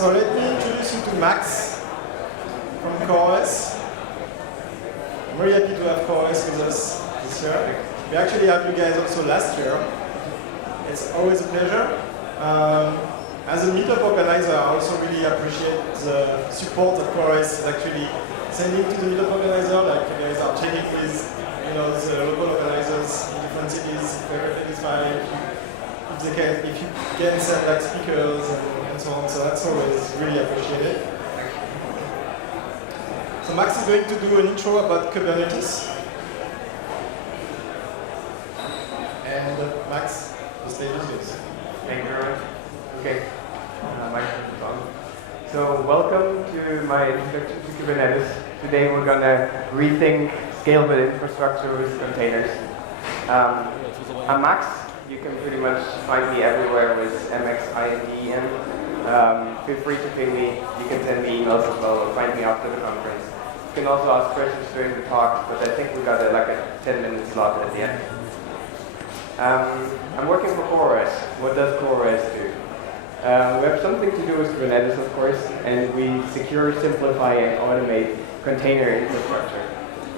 So let me introduce you to Max from CoreOS. I'm very happy to have CoreOS with us this year. We actually have you guys also last year. It's always a pleasure. As a meetup organizer, I also really appreciate the support that CoreOS is actually sending to the meetup organizer. Like you guys are checking with the local organizers in different cities if everything is fine, if you can send like speakers and so on. So that's always really appreciated. So Max is going to do an intro about Kubernetes. And Max, the stage is yours. Thank you very much. Okay, microphone is on. So welcome to my introduction to Kubernetes. Today we're going to rethink scalable infrastructure with containers. I'm Max. You can pretty much find me everywhere with MXINDEN. Feel free to ping me. You can send me emails as well or find me after the conference. You can also ask questions during the talk, but I think we got like a 10-minute slot at the end. I'm working for CoreOS. What does CoreOS do? We have something to do with Kubernetes, of course, and we secure, simplify, and automate container infrastructure.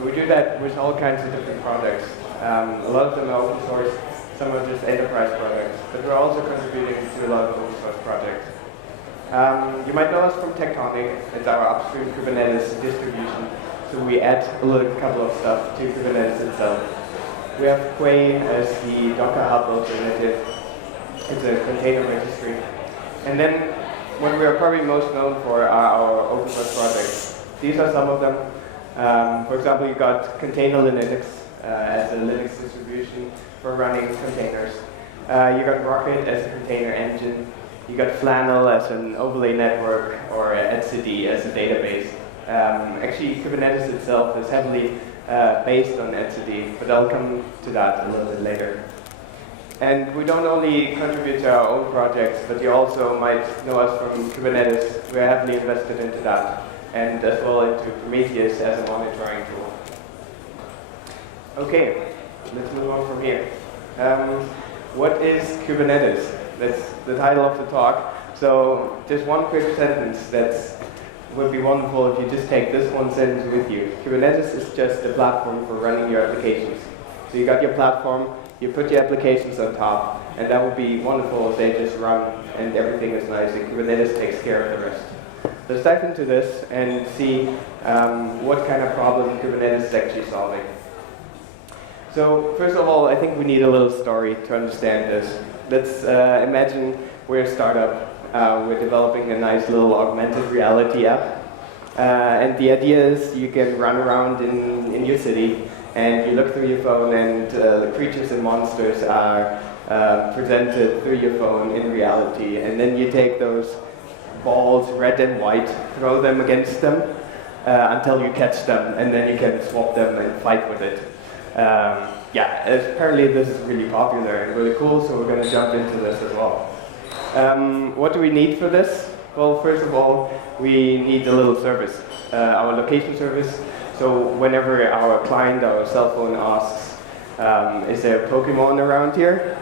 We do that with all kinds of different products. A lot of them are open source, some are just enterprise products, but we're also contributing to a lot of open source projects. You might know us from Tectonic. It's our upstream Kubernetes distribution, so we add a couple of stuff to Kubernetes itself. We have Quay as the Docker Hub alternative. It's a container registry. And then what we are probably most known for are our open source projects. These are some of them. For example, you got Container Linux as a Linux distribution for running containers. You got Rocket as a container engine. You got Flannel as an overlay network, or etcd as a database. Actually, Kubernetes itself is heavily based on etcd, but I'll come to that a little bit later. And we don't only contribute to our own projects, but you also might know us from Kubernetes. We're heavily invested into that, and as well into Prometheus as a monitoring tool. Okay, let's move on from here. What is Kubernetes? That's the title of the talk. So just one quick sentence that would be wonderful if you just take this one sentence with you. Kubernetes is just a platform for running your applications. So you got your platform, you put your applications on top, and that would be wonderful if they just run and everything is nice and Kubernetes takes care of the rest. Let's dive into this and see what kind of problem Kubernetes is actually solving. So first of all, I think we need a little story to understand this. Let's imagine we're a startup. We're developing a nice little augmented reality app. And the idea is you can run around in your city and you look through your phone and the creatures and monsters are presented through your phone in reality. And then you take those balls, red and white, throw them against them until you catch them, and then you can swap them and fight with it. Yeah, apparently this is really popular and really cool, so we're going to jump into this as well. What do we need for this? Well, first of all, we need a little service, our location service. So whenever our client, our cell phone asks, is there a Pokemon around here?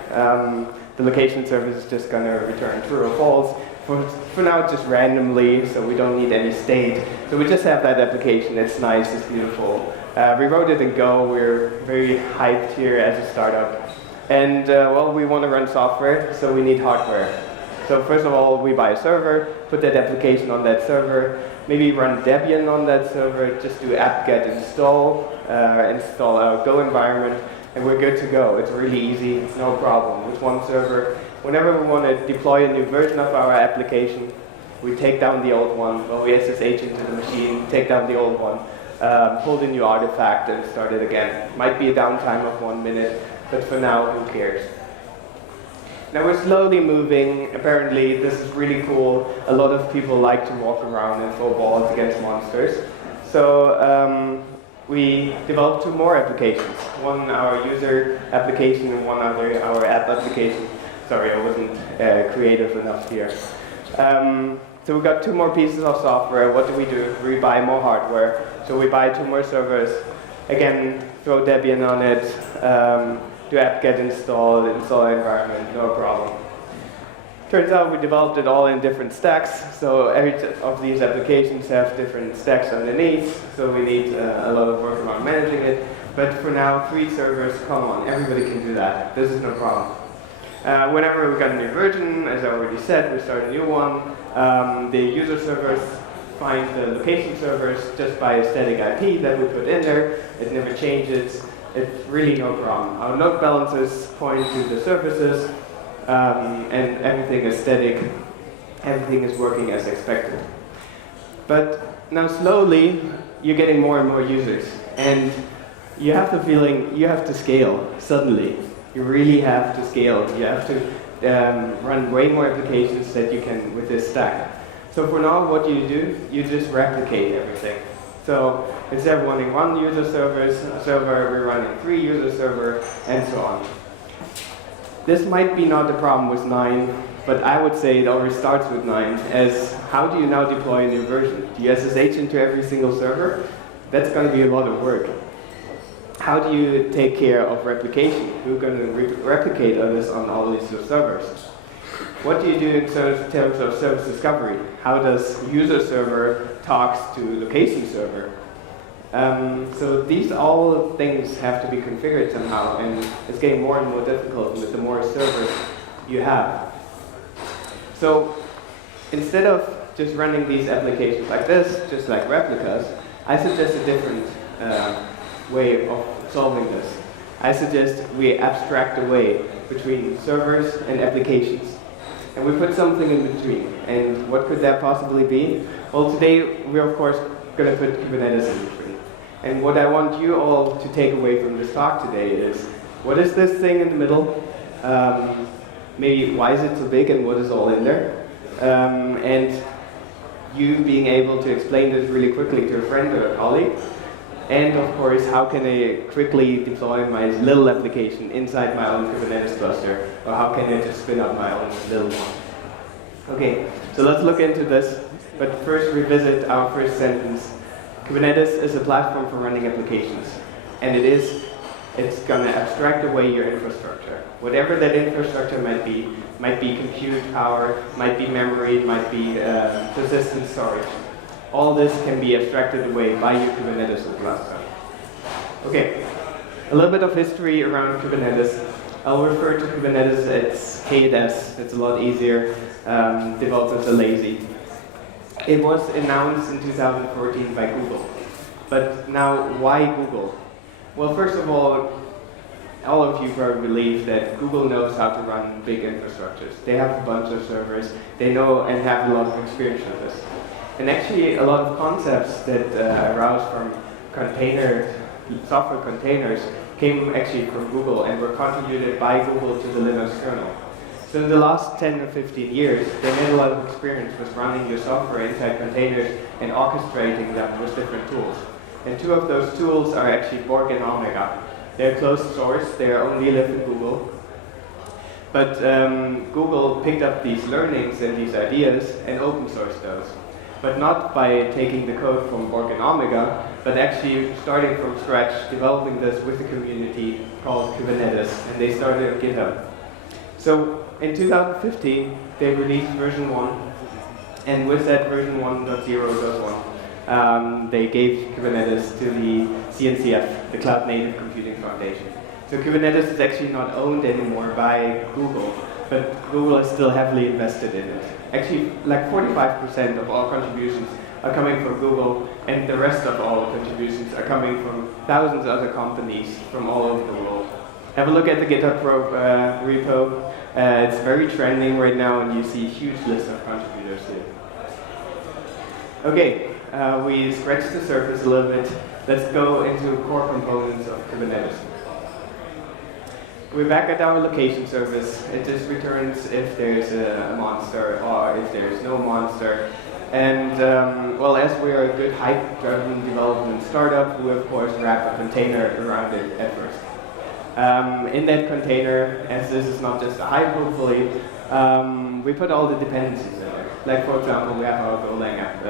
The location service is just going to return true or false. For now, just randomly, so we don't need any state. So we just have that application. It's nice, it's beautiful. We wrote it in Go. We're very hyped here as a startup. And, well, we want to run software, so we need hardware. So first of all, we buy a server, put that application on that server, maybe run Debian on that server, just do apt-get install, install our Go environment, and we're good to go. It's really easy, no problem. With one server, whenever we want to deploy a new version of our application, we take down the old one, well, we SSH into the machine, take down the old one, pull the new artifact, and start it again. Might be a downtime of 1 minute, but for now, who cares? Now we're slowly moving. Apparently, this is really cool. A lot of people like to walk around and throw balls against monsters. So we developed 2 more applications. One our user application and one other our app application. Sorry, I wasn't creative enough here. So we got 2 more pieces of software. What do? We buy more hardware. So we buy 2 more servers. Again, throw Debian on it. Do apt-get install environment, no problem. Turns out we developed it all in different stacks, so every of these applications have different stacks underneath, so we need a lot of work around managing it. But for now, 3 servers, come on, everybody can do that. This is no problem. Whenever we got a new version, as I already said, we start a new one. The user servers find the location servers just by a static IP that we put in there. It never changes. It's really no problem. Our load balancers point to the services, and everything is static. Everything is working as expected. But now slowly, you're getting more and more users. And you have the feeling you have to scale suddenly. You really have to scale. You have to run way more applications that you can with this stack. So for now, what do? You just replicate everything. So instead of running 1 user server, we're running 3 user server, and so on. This might be not the problem with 9, but I would say it already starts with 9, as how do you now deploy a new version? Do you SSH into every single server? That's going to be a lot of work. How do you take care of replication? Who's going to replicate this on all these servers? What do you do in terms of service discovery? How does user server talks to location server? So these all things have to be configured somehow, and it's getting more and more difficult with the more servers you have. So instead of just running these applications like this, just like replicas, I suggest a different way of solving this. I suggest we abstract away between servers and applications. And we put something in between. And what could that possibly be? Well, today we're of course going to put Kubernetes in between. And what I want you all to take away from this talk today is, what is this thing in the middle? Maybe why is it so big and what is all in there? And you being able to explain this really quickly to a friend or a colleague. And of course, how can I quickly deploy my little application inside my own Kubernetes cluster? Or how can I just spin up my own little one? Okay, so let's look into this. But first, revisit our first sentence. Kubernetes is a platform for running applications. And it's going to abstract away your infrastructure. Whatever that infrastructure might be compute power, might be memory, might be persistent storage. All this can be abstracted away by your Kubernetes cluster. Okay, a little bit of history around Kubernetes. I'll refer to Kubernetes as KDS. It's a lot easier. Developers are lazy. It was announced in 2014 by Google. But now, why Google? Well, first of all of you probably believe that Google knows how to run big infrastructures. They have a bunch of servers. They know and have a lot of experience with this. And actually, a lot of concepts that arose from software containers came actually from Google and were contributed by Google to the Linux kernel. So in the last 10 or 15 years, they made a lot of experience with running your software inside containers and orchestrating them with different tools. And 2 of those tools are actually Borg and Omega. They're closed source, they only live in Google. But Google picked up these learnings and these ideas and open sourced those. But not by taking the code from Borg and Omega, but actually starting from scratch, developing this with a community called Kubernetes, and they started at GitHub. So in 2015, they released version 1, and with that version 1.0.1, they gave Kubernetes to the CNCF, the Cloud Native Computing Foundation. So Kubernetes is actually not owned anymore by Google, but Google is still heavily invested in it. Actually, like 45% of all contributions are coming from Google, and the rest of all contributions are coming from thousands of other companies from all over the world. Have a look at the GitHub repo. It's very trending right now, and you see a huge list of contributors here. Okay, we scratched the surface a little bit. Let's go into core components of Kubernetes. We're back at our location service. It just returns if there's a monster or if there's no monster. And well, as we are a good hype-driven development startup, we of course wrap a container around it at first. In that container, as this is not just a hype hopefully, we put all the dependencies in there. Like for example, we have our Golang app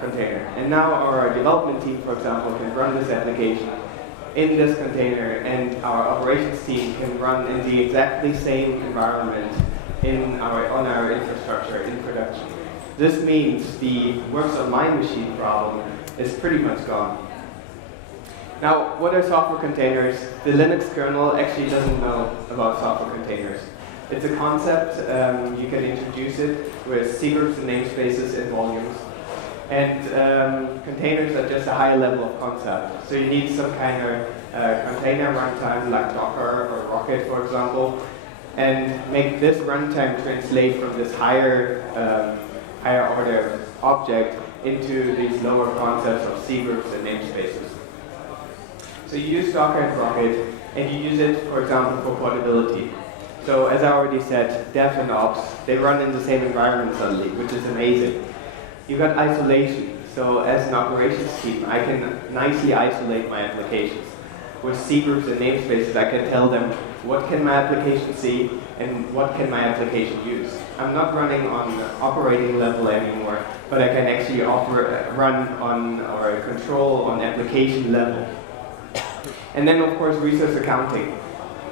container. And now our development team, for example, can run this application in this container, and our operations team can run in the exactly same environment on our infrastructure in production. This means the works on my machine problem is pretty much gone. Now, what are software containers? The Linux kernel actually doesn't know about software containers. It's a concept, you can introduce it with C groups and namespaces and volumes. And containers are just a high level of concept. So you need some kind of container runtime like Docker or Rocket, for example, and make this runtime translate from this higher order object into these lower concepts of C groups and namespaces. So you use Docker and Rocket, and you use it, for example, for portability. So as I already said, dev and ops, they run in the same environment suddenly, which is amazing. You got isolation. So as an operations team, I can nicely isolate my applications. With C groups and namespaces, I can tell them what can my application see and what can my application use. I'm not running on operating level anymore, but I can actually run on or control on application level. And then, of course, resource accounting.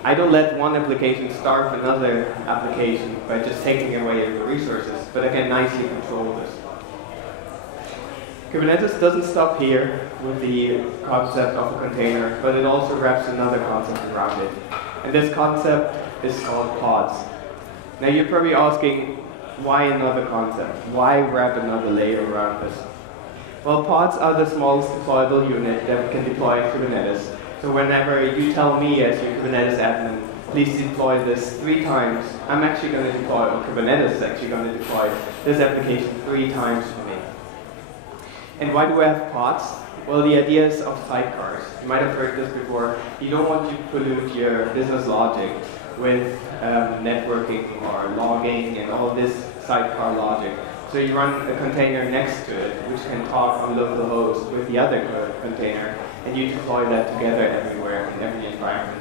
I don't let one application starve another application by just taking away the resources, but I can nicely control this. Kubernetes doesn't stop here with the concept of a container, but it also wraps another concept around it. And this concept is called pods. Now you're probably asking, why another concept? Why wrap another layer around this? Well, pods are the smallest deployable unit that we can deploy in Kubernetes. So whenever you tell me as your Kubernetes admin, please deploy this 3 times, I'm actually going to deploy, or Kubernetes is actually going to deploy this application 3 times for me. And why do I have pods? Well, the ideas of sidecars. You might have heard this before. You don't want to pollute your business logic with networking or logging and all this sidecar logic. So you run a container next to it, which can talk on localhost with the other container, and you deploy that together everywhere in every environment.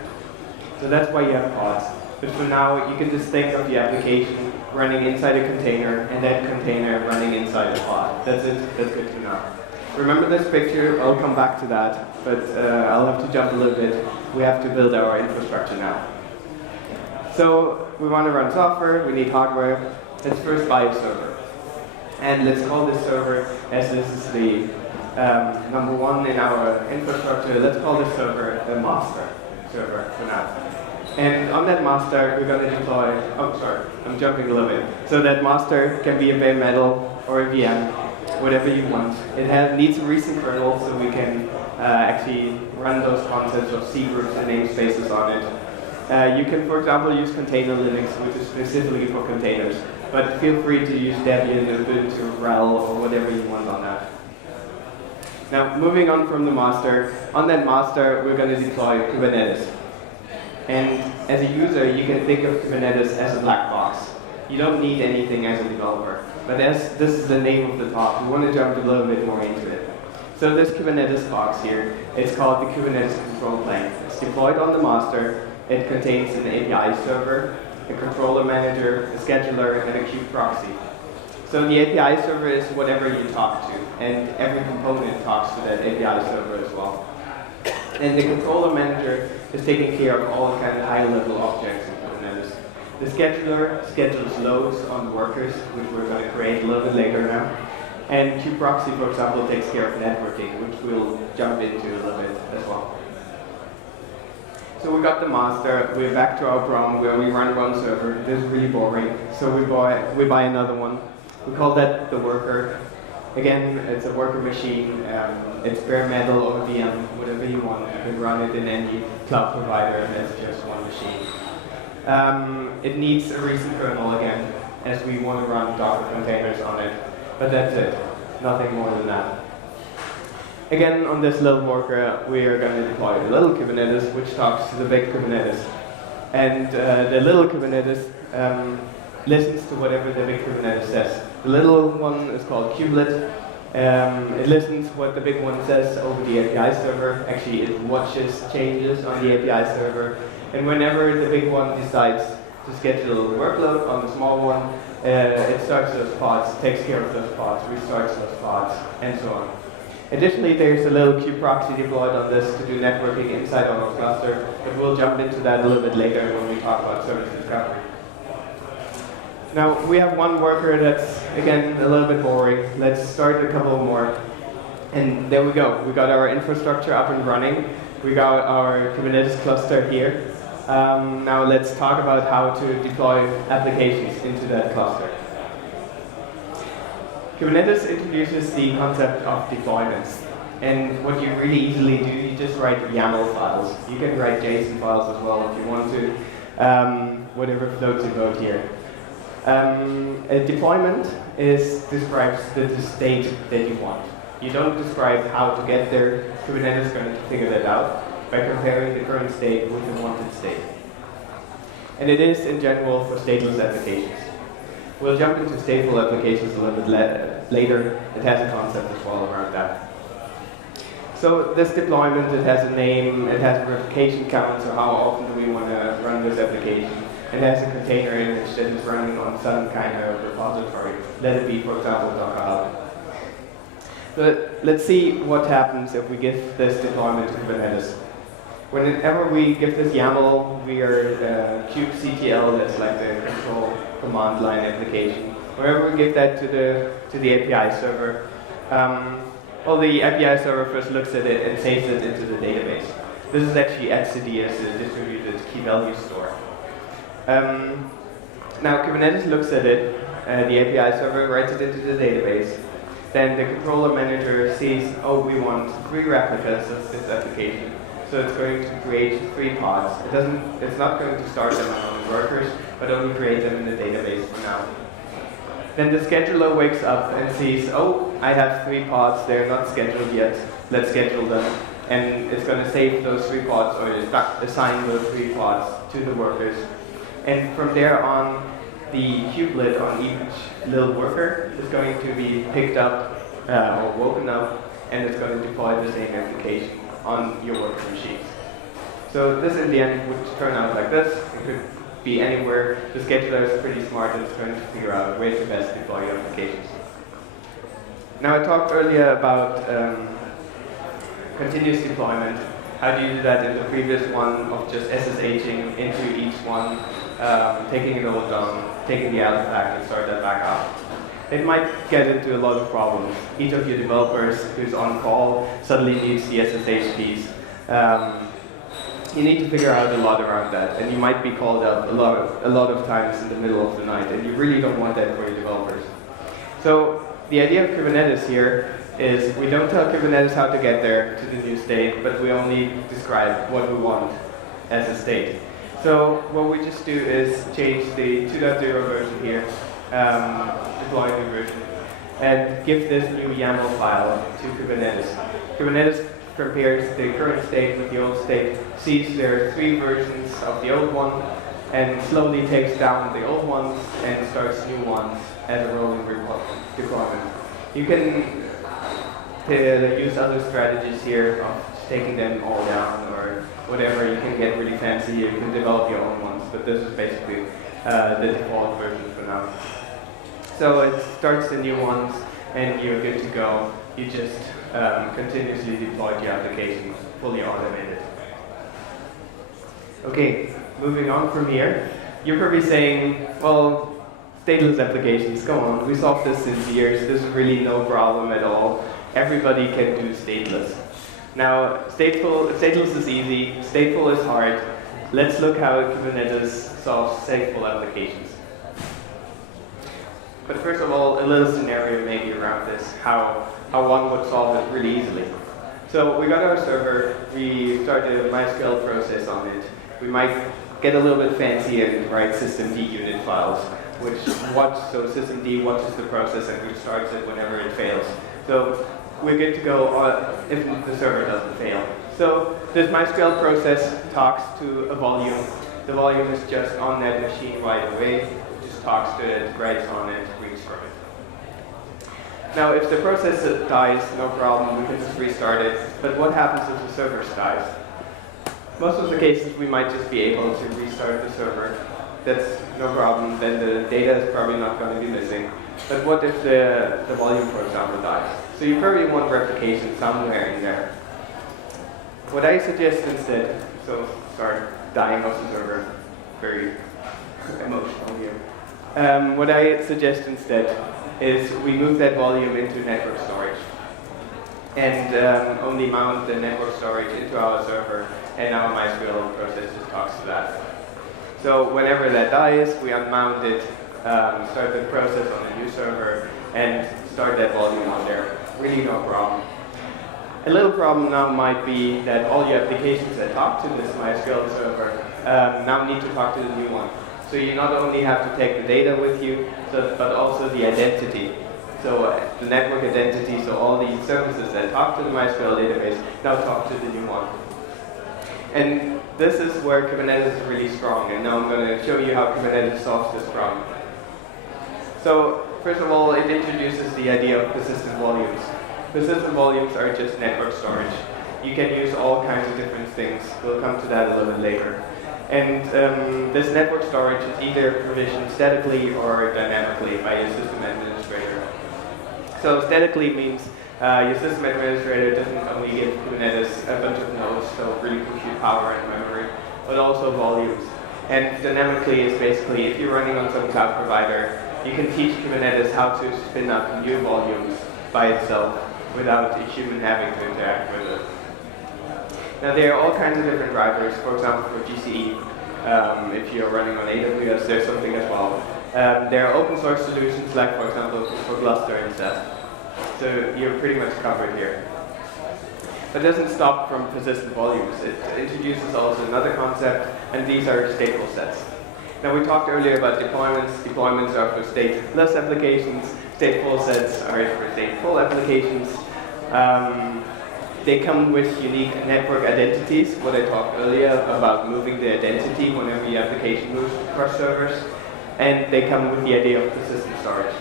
So that's why you have pods. But for now, you can just think of the application running inside a container, and that container running inside a pod. That's it. That's good to know. Remember this picture? I'll come back to that, but I'll have to jump a little bit. We have to build our infrastructure now. So we want to run software. We need hardware. Let's first buy a server. And let's call this server, as this is the number 1 in our infrastructure, let's call this server a master server for now. And on that master, we're going to deploy, I'm jumping a little bit. So that master can be a bare metal or a VM, whatever you want. It needs a recent kernel, so we can actually run those concepts of C groups and namespaces on it. You can, for example, use container Linux, which is specifically for containers. But feel free to use Debian, Ubuntu, RHEL, or whatever you want on that. Now, moving on from the master, on that master, we're going to deploy Kubernetes. And as a user, you can think of Kubernetes as a black box. You don't need anything as a developer. But as this is the name of the talk, we want to jump a little bit more into it. So this Kubernetes box here, it's called the Kubernetes control plane. It's deployed on the master. It contains an API server, a controller manager, a scheduler, and a kube proxy. So the API server is whatever you talk to, and every component talks to that API server as well. And the controller manager is taking care of all kind of high-level objects in Kubernetes. The scheduler schedules loads on workers, which we're going to create a little bit later now. And kube proxy, for example, takes care of networking, which we'll jump into a little bit as well. So we got the master, we're back to our problem where we run one server. This is really boring, so we buy another one. We call that the worker. Again, it's a worker machine, it's bare metal or VM, whatever you want. You can run it in any cloud provider, that's just one machine. It needs a recent kernel again, as we want to run Docker containers on it. But that's it, nothing more than that. Again, on this little worker, we are going to deploy the little Kubernetes, which talks to the big Kubernetes. And the little Kubernetes listens to whatever the big Kubernetes says. The little one is called kubelet. It listens what the big one says over the API server. Actually, it watches changes on the API server. And whenever the big one decides to schedule a workload on the small one, it starts those pods, takes care of those pods, restarts those pods, and so on. Additionally, there's a little kube proxy deployed on this to do networking inside our cluster, but we'll jump into that a little bit later when we talk about service discovery. Now, we have one worker that's, again, a little bit boring. Let's start a couple more. And there we go. We got our infrastructure up and running. We got our Kubernetes cluster here. Now let's talk about how to deploy applications into that cluster. Kubernetes introduces the concept of deployments. And what you really easily do, you just write YAML files. You can write JSON files as well if you want to, whatever floats your boat here. A deployment describes the state that you want. You don't describe how to get there. Kubernetes is going to figure that out by comparing the current state with the wanted state. And it is, in general, for stateless applications. We'll jump into stateful applications a little bit later. It has a concept as well around that. So this deployment, it has a name, it has a replication count, so how often do we want to run this application. It has a container image that is running on some kind of repository. Let it be, for example, .docker. But let's see what happens if we give this deployment to Kubernetes. Whenever we give this YAML, we are kubectl, that's like the control command line application. Whenever we give that to the API server, well, the API server first looks at it and saves it into the database. This is actually etcd as a distributed key value store. Now Kubernetes looks at it, the API server writes it into the database. Then the controller manager sees, oh, we want 3 replicas of this application. So it's going to create 3 pods. It's not going to start them on workers, but only create them in the database for now. Then the scheduler wakes up and sees, oh, I have 3 pods, they're not scheduled yet. Let's schedule them. And it's going to save those 3 pods, or assign those 3 pods to the workers. And from there on, the kubelet on each little worker is going to be picked up or woken up, and it's going to deploy the same application on your worker machines. So this in the end would turn out like this. It could be anywhere. The scheduler is pretty smart and it's going to figure out where to best deploy your applications. Now I talked earlier about continuous deployment. How do you do that in the previous one of just SSHing into each one, taking it all down, taking the artifact and start that back up. It might get into a lot of problems. Each of your developers who's on call suddenly needs the SSH keys. You need to figure out a lot around that, and you might be called up a lot of times in the middle of the night, and you really don't want that for your developers. So the idea of Kubernetes here is we don't tell Kubernetes how to get there to the new state, but we only describe what we want as a state. So what we just do is change the 2.0 version here, deploy a new version, and give this new YAML file to Kubernetes. Kubernetes compares the current state with the old state, sees there are 3 versions of the old one, and slowly takes down the old ones and starts new ones as a rolling deployment. You can use other strategies here of taking them all down or whatever. You can get really fancy, you can develop your own ones, but this is basically the default version for now. So it starts the new ones and you're good to go. You just continuously deploy your application, fully automated. Okay, moving on from here. You're probably saying, well, stateless applications, come on, we solved this since years, this is really no problem at all. Everybody can do stateless. Now, stateless is easy, stateful is hard. Let's look how Kubernetes solves stateful applications. But first of all, a little scenario maybe around this, how one would solve it really easily. So we got our server, we started a MySQL process on it. We might get a little bit fancy and write systemd unit files, so systemd watches the process and restarts it whenever it fails. So we're good to go if the server doesn't fail. So this MySQL process talks to a volume. The volume is just on that machine right away. It just talks to it, writes on it, reads from it. Now, if the process dies, no problem, we can just restart it. But what happens if the server dies? Most of the cases, we might just be able to restart the server. That's no problem. Then the data is probably not going to be missing. But what if the volume, for example, dies? So you probably want replication somewhere in there. What I suggest instead, so start dying of the server, very emotional here. What I suggest instead is we move that volume into network storage and only mount the network storage into our server, and our MySQL process just talks to that. So whenever that dies, we unmount it, start the process on a new server, and start that volume on there. Really no problem. A little problem now might be that all your applications that talk to this MySQL server now need to talk to the new one. So you not only have to take the data with you, but also the identity. So the network identity, so all these services that talk to the MySQL database now talk to the new one. And this is where Kubernetes is really strong, and now I'm going to show you how Kubernetes solves this problem. So first of all, it introduces the idea of persistent volumes. Persistent volumes are just network storage. You can use all kinds of different things. We'll come to that a little bit later. And this network storage is either provisioned statically or dynamically by your system administrator. So statically means your system administrator doesn't only give Kubernetes a bunch of nodes, so really compute power and memory, but also volumes. And dynamically is basically if you're running on some cloud provider, you can teach Kubernetes how to spin up new volumes by itself without a human having to interact with it. Now there are all kinds of different drivers. For example, for GCE, if you're running on AWS, there's something as well. There are open source solutions like, for example, for Gluster and Ceph. So you're pretty much covered here. But it doesn't stop from persistent volumes. It introduces also another concept, and these are stateful sets. Now we talked earlier about deployments. Deployments are for stateless applications. Stateful sets are for stateful applications. They come with unique network identities, what I talked earlier about moving the identity whenever your application moves across servers. And they come with the idea of persistent storage.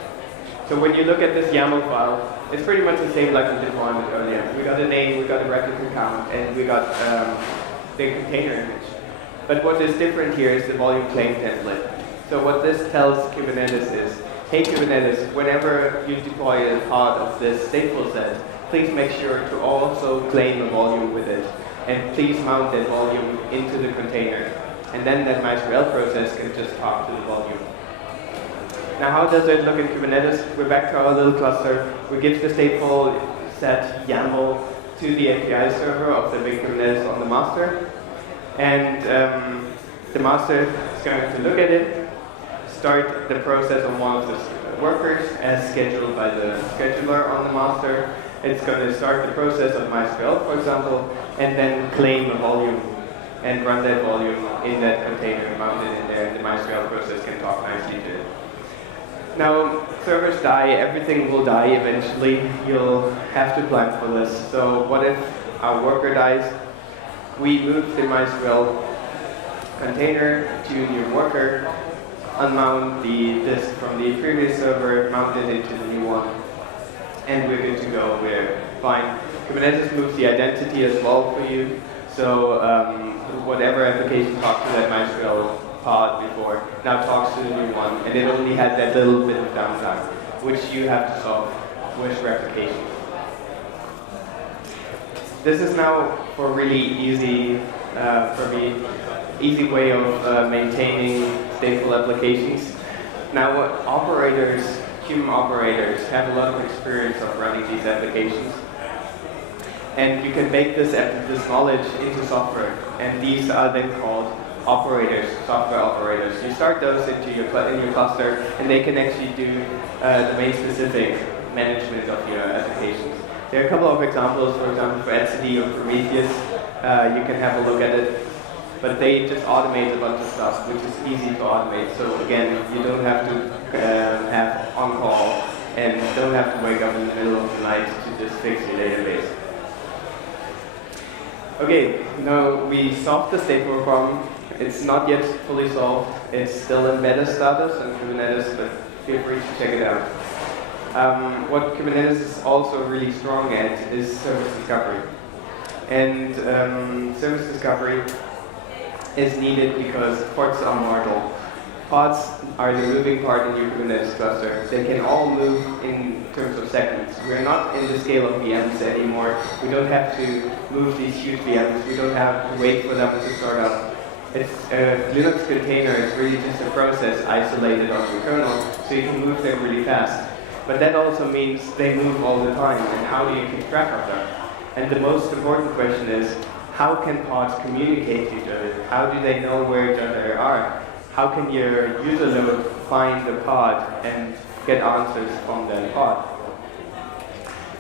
So when you look at this YAML file, it's pretty much the same like the deployment earlier. We got a name, we got a record count, and we got the container image. But what is different here is the volume claim template. So what this tells Kubernetes is, hey Kubernetes, whenever you deploy a part of this stateful set, please make sure to also claim a volume with it. And please mount that volume into the container. And then that MySQL process can just talk to the volume. Now how does it look in Kubernetes? We're back to our little cluster. We give the stateful set YAML to the API server of the big Kubernetes on the master. And the master is going to look at it, start the process on one of the workers as scheduled by the scheduler on the master. It's going to start the process of MySQL, for example, and then claim a volume and run that volume in that container, mount it in there, and the MySQL process can talk nicely to it. Now, servers die, everything will die eventually. You'll have to plan for this. So what if our worker dies? We move the MySQL container to a new worker, unmount the disk from the previous server, mount it into the new one, and we're good to go. We're fine. Kubernetes moves the identity as well for you. So whatever application talked to that MySQL pod before now talks to the new one, and it only had that little bit of downtime, which you have to solve with replication. This is now for really easy, easy way of maintaining stateful applications. Now, operators, human operators, have a lot of experience of running these applications. And you can bake this knowledge into software, and these are then called operators, software operators. You start those in your cluster, and they can actually do domain-specific management of your applications. There are a couple of examples, for example, for etcd or Prometheus. You can have a look at it. But they just automate a bunch of stuff, which is easy to automate. So again, you don't have to have on-call, and don't have to wake up in the middle of the night to just fix your database. Okay, now we solved the stateful problem. It's not yet fully solved. It's still in beta status on Kubernetes, but feel free to check it out. What Kubernetes is also really strong at is service discovery. And service discovery is needed because pods are mortal. Pods are the moving part in your Kubernetes cluster. They can all move in terms of seconds. We're not in the scale of VMs anymore. We don't have to move these huge VMs. We don't have to wait for them to start up. Linux container is really just a process isolated on the kernel, so you can move them really fast. But that also means they move all the time, and how do you keep track of them? And the most important question is, how can pods communicate to each other? How do they know where each other are? How can your user node find the pod and get answers from that pod?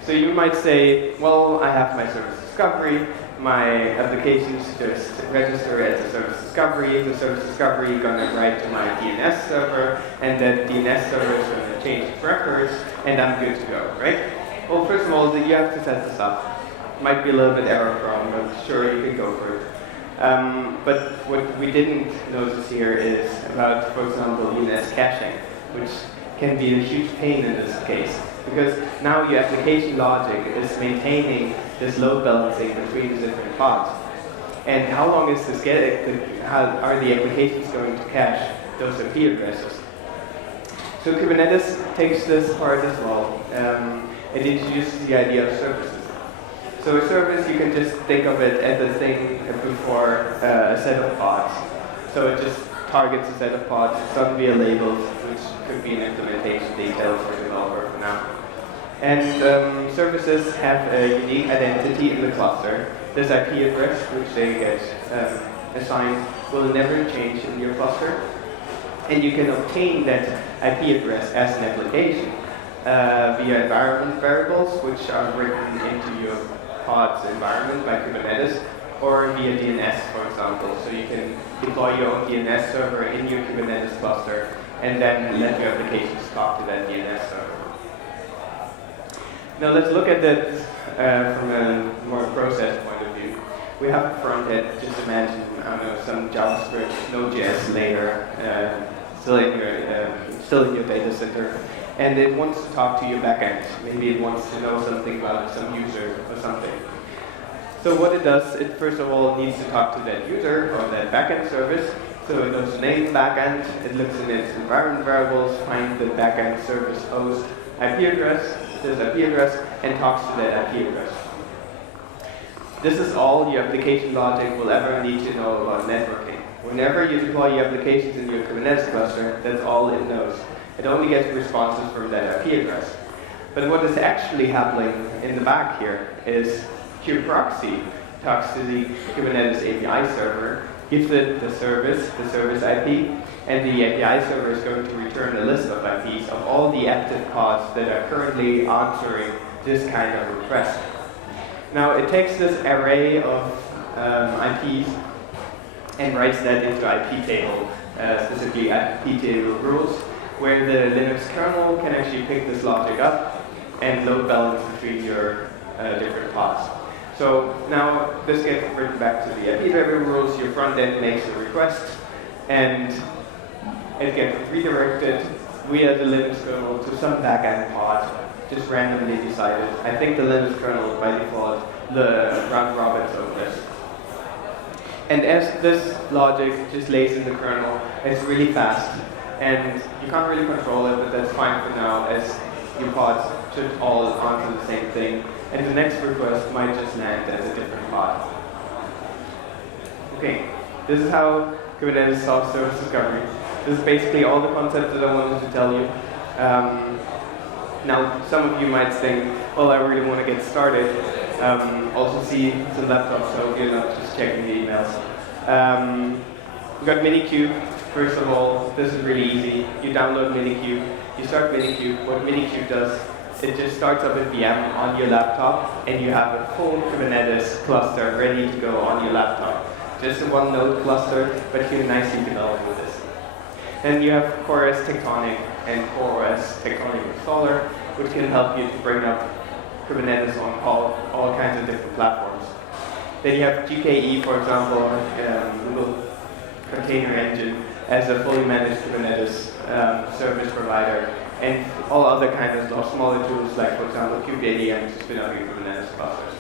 So you might say, well, I have my service discovery, my applications just register as a service discovery. The service discovery is going to write to my DNS server, and that DNS server is going to change its records, and I'm good to go, right? Well, first of all, you have to set this up. Might be a little bit error prone, but sure, you can go for it. But what we didn't notice here is about, for example, DNS caching, which can be a huge pain in this case. Because now your application logic is maintaining this load balancing between the different pods. And how long is this how are the applications going to cache those IP addresses? So Kubernetes takes this part as well. It introduces the idea of services. So a service, you can just think of it as a thing before a set of pods. So it just targets a set of pods. It's done via labels, which could be an implementation detail for a developer for now. And services have a unique identity in the cluster. This IP address, which they get assigned, will never change in your cluster. And you can obtain that IP address as an application via environment variables, which are written into your pod's environment by Kubernetes, or via DNS, for example. So you can deploy your own DNS server in your Kubernetes cluster, and then let your applications talk to that DNS server. Now let's look at that from a more process point of view. We have a front end, just imagine, I don't know, some JavaScript, Node.js layer, still in your data center, and it wants to talk to your backend. Maybe it wants to know something about some user or something. So what it does, it first of all needs to talk to that user or that backend service. So it knows the name backend, it looks in its environment variables, finds the backend service host IP address, this IP address, and talks to that IP address. This is all your application logic will ever need to know about networking. Whenever you deploy your applications in your Kubernetes cluster, that's all it knows. It only gets responses from that IP address. But what is actually happening in the back here is kubeproxy talks to the Kubernetes API server, gives it the service IP, and the API server is going to return a list of IPs of all the active pods that are currently answering this kind of request. Now it takes this array of IPs and writes that into IP table, specifically IP table rules, where the Linux kernel can actually pick this logic up and load balance between your different pods. So now this gets written back to the IP table rules, your front end makes a request, and it gets redirected via the Linux kernel to some backend pod, just randomly decided. I think the Linux kernel by default, the round robin of this. And as this logic just lays in the kernel, it's really fast. And you can't really control it, but that's fine for now, as your pods should all answer the same thing. And the next request might just land as a different pod. Okay, this is how Kubernetes solves service discovery. This is basically all the concepts that I wanted to tell you. Now, some of you might think, well, I really want to get started. Also see some laptops, so you're not just checking the emails. We've got Minikube. First of all, this is really easy. You download Minikube, you start Minikube. What Minikube does, it just starts up a VM on your laptop, and you have a full Kubernetes cluster ready to go on your laptop. Just a one-node cluster, but you can nicely develop with this. Then you have CoreOS Tectonic and CoreOS Tectonic Installer, which can help you to bring up Kubernetes on all kinds of different platforms. Then you have GKE, for example, Google Container Engine, as a fully managed Kubernetes service provider, and all other kinds of smaller tools, like, for example, Kube.AM to spin up your Kubernetes clusters.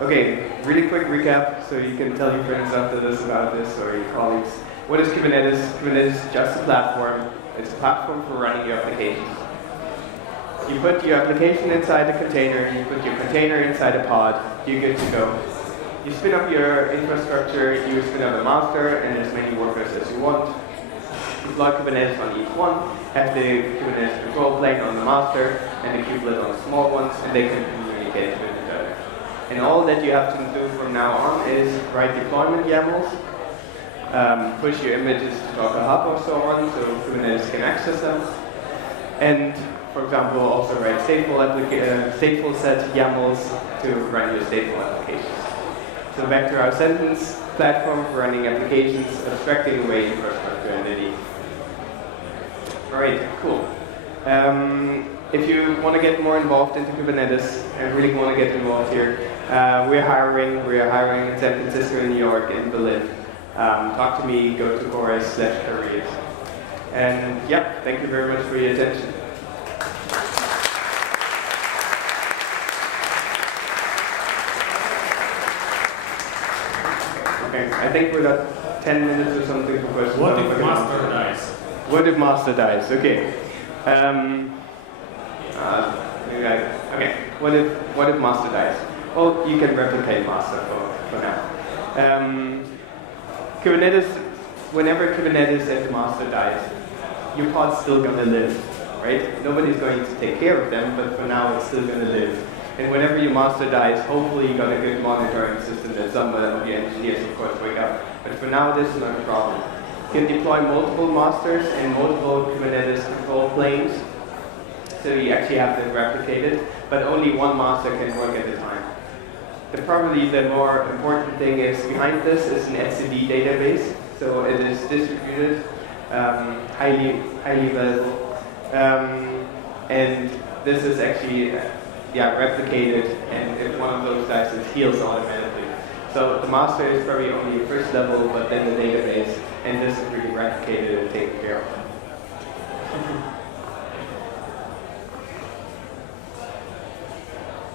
Okay, really quick recap, so you can tell your friends after this about this, or your colleagues. What is Kubernetes? Kubernetes is just a platform. It's a platform for running your applications. You put your application inside a container, you put your container inside a pod, you're good to go. you spin up your infrastructure, you spin up a master, and as many workers as you want. Deploy Kubernetes on each one, have the Kubernetes control plane on the master, and the kubelet on the small ones, and they can communicate with each other. And all that you have to do from now on is write deployment YAMLs, push your images to Docker Hub or so on, so Kubernetes can access them. And, for example, also write stateful set YAMLs to run your stateful applications. So back to our sentence, platform for running applications, abstracting away infrastructure entity. Alright, cool. If you want to get more involved into Kubernetes and really want to get involved here, we're hiring in San Francisco, New York, and Berlin. Talk to me, go to CoreOS/careers. And yeah, thank you very much for your attention. Okay, I think we got 10 minutes or something for questions. What if master dies? What if master dies? Okay. Okay. What if master dies? Well, you can replicate master for now. Kubernetes, whenever Kubernetes and the master dies, your pod's still gonna live, right? Nobody's going to take care of them, but for now it's still gonna live. And whenever your master dies, hopefully you got a good monitoring system that some of your engineers, of course, wake up. But for now, this is not a problem. You can deploy multiple masters and multiple Kubernetes control planes, so you actually have them replicated, but only one master can work at a time. Probably the more important thing is behind this is an etcd database, so it is distributed, highly available, and this is actually replicated, and if one of those dies, it heals automatically. So the master is probably only first level, but then the database, and this is really replicated and taken care of.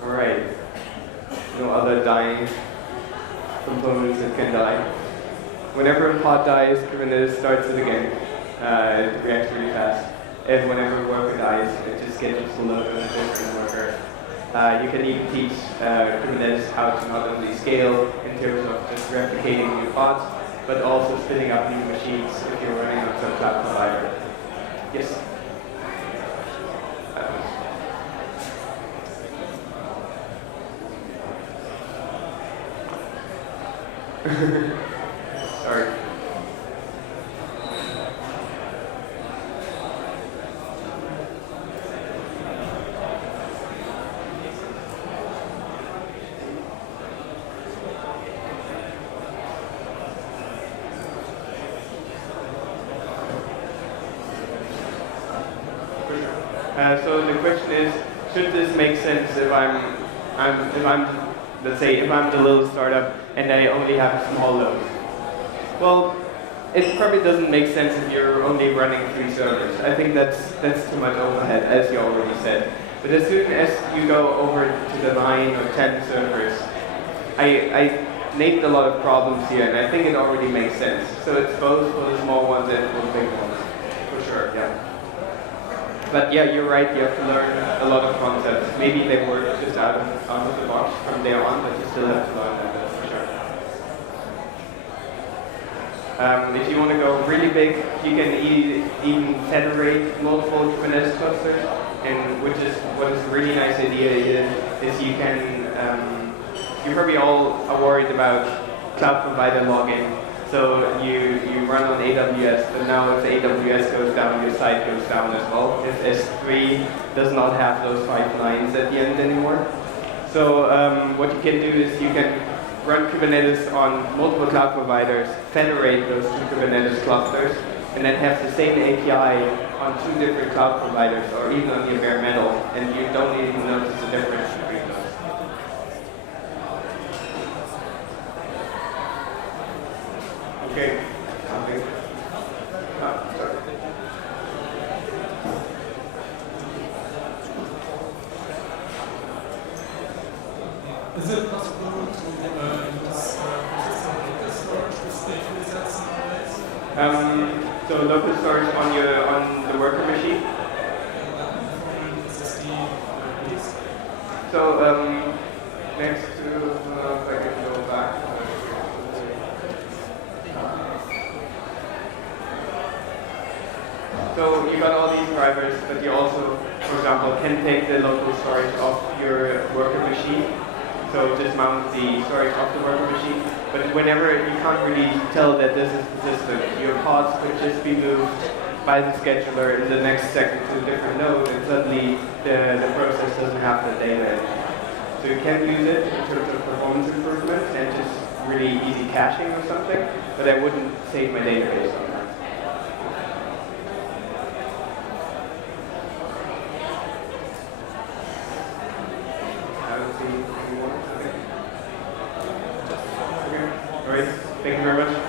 All right. No other dying components that can die. Whenever a pod dies, Kubernetes starts it again. It reacts really fast. And whenever a worker dies, it just gets a load on a different worker. You can even teach Kubernetes how to not only scale in terms of just replicating new pods, but also spinning up new machines if you're running on some cloud provider. Yes? Sorry. So the question is, should this make sense if let's say if I'm the little startup and I only have a small load? Well, it probably doesn't make sense if you're only running 3 servers. I think that's too much overhead, as you already said. But as soon as you go over to the 9 or 10 servers, I named a lot of problems here, and I think it already makes sense. So it's both for the small ones and for the big ones, for sure. Yeah. But yeah, you're right, you have to learn a lot of concepts. Maybe they work just out of the box from there on, but you still have to learn them, that's for sure. If you want to go really big, you can even federate multiple Kubernetes clusters, and what is a really nice idea is you can, you probably all are worried about cloud provider login. So you run on AWS, but now if AWS goes down, your site goes down as well. If S3 does not have those 5 lines at the end anymore. So what you can do is you can run Kubernetes on multiple cloud providers, federate those 2 Kubernetes clusters, and then have the same API on 2 different cloud providers, or even on your bare metal, and you don't even notice the difference between those. Okay. Sorry. Is it possible to use persistent local storage with stateful sets nowadays? So local storage on the worker machine. So next to if I can go back. So you got all these drivers, but you also, for example, can take the local storage of your worker machine. So just mount the storage of the worker machine. But whenever you can't really tell that this is the system, your pods could just be moved by the scheduler in the next second to a different node, and suddenly the process doesn't have the data in it. So you can use it in terms of performance improvement and just really easy caching or something, but I wouldn't save my database on that. I don't see any more. Okay. All right. Thank you very much.